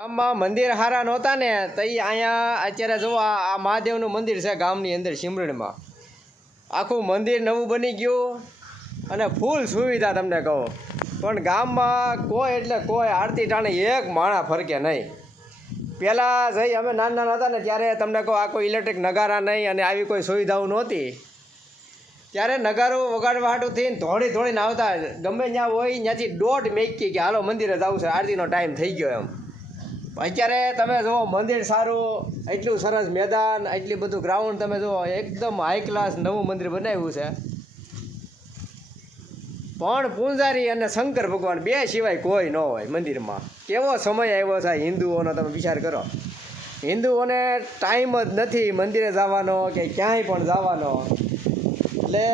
ગામમાં મંદિર સારા નહોતા ને તો અહીંયા અત્યારે જુઓ આ મહાદેવનું મંદિર છે ગામની અંદર સિમરણમાં. આખું મંદિર નવું બની ગયું અને ફૂલ સુવિધા તમને કહો. પણ ગામમાં કોઈ એટલે કોઈ આરતી ટાણે એક માણા ફરકે નહીં. પહેલાં જઈ અમે નાના હતા ને ત્યારે તમને કહો આ કોઈ ઇલેક્ટ્રિક નગારા નહીં અને આવી કોઈ સુવિધાઓ નહોતી. ત્યારે નગારો વગાડવા હાટું થઈને દોડીને આવતા, ગમે ત્યાં હોય ત્યાંથી દોઢ મેકી કે હાલો મંદિરે જવું છે, આરતીનો ટાઈમ થઈ ગયો એમ. અત્યારે તમે જુઓ મંદિર સારું, એટલું સરસ મેદાન, એટલું બધું ગ્રાઉન્ડ, તમે જુઓ એકદમ હાઈ ક્લાસ નવું મંદિર બનાવ્યું છે. પણ પૂંજારી અને શંકર ભગવાન બે સિવાય કોઈ ન હોય મંદિરમાં. કેવો સમય આવ્યો છે હિન્દુઓનો, તમે વિચાર કરો. હિન્દુઓને ટાઈમ જ નથી મંદિરે જવાનો કે ક્યાંય પણ જવાનો. એટલે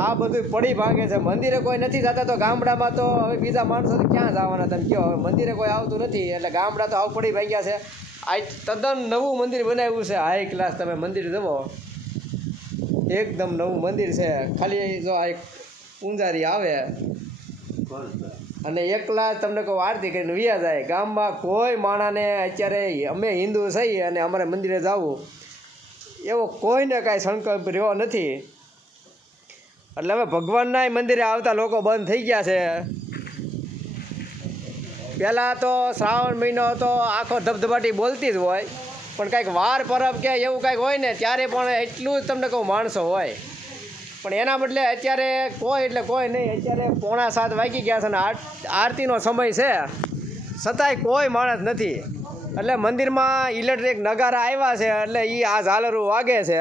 આ બધું પડી ભાગે છે. મંદિરે કોઈ નથી જતા તો ગામડામાં તો હવે બીજા માણસો તો ક્યાં જવાના, તમે કહો. હવે મંદિરે કોઈ આવતું નથી એટલે ગામડા તો આવું પડી ભાગ્યા છે. આ તદ્દન નવું મંદિર બનાવ્યું છે, હાઈ ક્લાસ. તમે મંદિર જુઓ, એકદમ નવું મંદિર છે. ખાલી જો આ એક પૂંજારી આવે અને એકલા તમને કહું આરતી કરીને વ્યા જાય. ગામમાં કોઈ માણાને અત્યારે અમે હિન્દુ છીએ અને અમારે મંદિરે જવું એવો કોઈને કાંઈ સંકલ્પ રહ્યો નથી. એટલે હવે ભગવાનના મંદિરે આવતા લોકો બંધ થઈ ગયા છે. પહેલાં તો શ્રાવણ મહિનો તો આખો ધબધબાટી બોલતી જ હોય, પણ કાંઈક વાર પરબ કે એવું કાંઈક હોય ને ત્યારે પણ એટલું જ તમને કહું માણસો હોય. પણ એના બદલે અત્યારે કોઈ એટલે કોઈ નહીં. અત્યારે 6:45 વાગી ગયા છે અને આરતીનો સમય છે, છતાંય કોઈ માણસ નથી. એટલે મંદિરમાં ઇલેક્ટ્રિક નગારા આવ્યા છે એટલે એ આ ઝાલરું વાગે છે.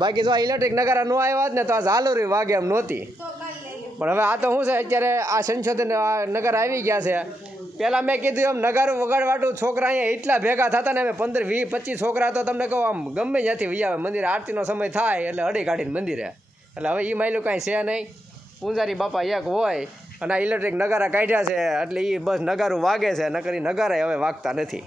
બાકી જો આ ઇલેક્ટ્રિક નગારા ન આવ્યા જ ને તો આ ઝાલરું વાગે એમ નહોતી. પણ હવે આ તો શું છે, અત્યારે આ સંશોધન આ નગારા આવી ગયા છે. પહેલાં મેં કીધું એમ નગારું વગાડવાટું છોકરા અહીંયા એટલા ભેગા થતા ને, અમે 15, 20, 25 છોકરા તો તમને કહું આમ ગમે ત્યાંથી વી આવે. મંદિરે આરતીનો સમય થાય એટલે અડી કાઢીને મંદિરે. એટલે હવે એ માયલું કાંઈ છે નહીં. પૂંજારી બાપા એક હોય અને આ ઇલેક્ટ્રિક નગારા કાઢ્યા છે એટલે એ બસ નગારું વાગે છે, નકર એ નગારા હવે વાગતા નથી.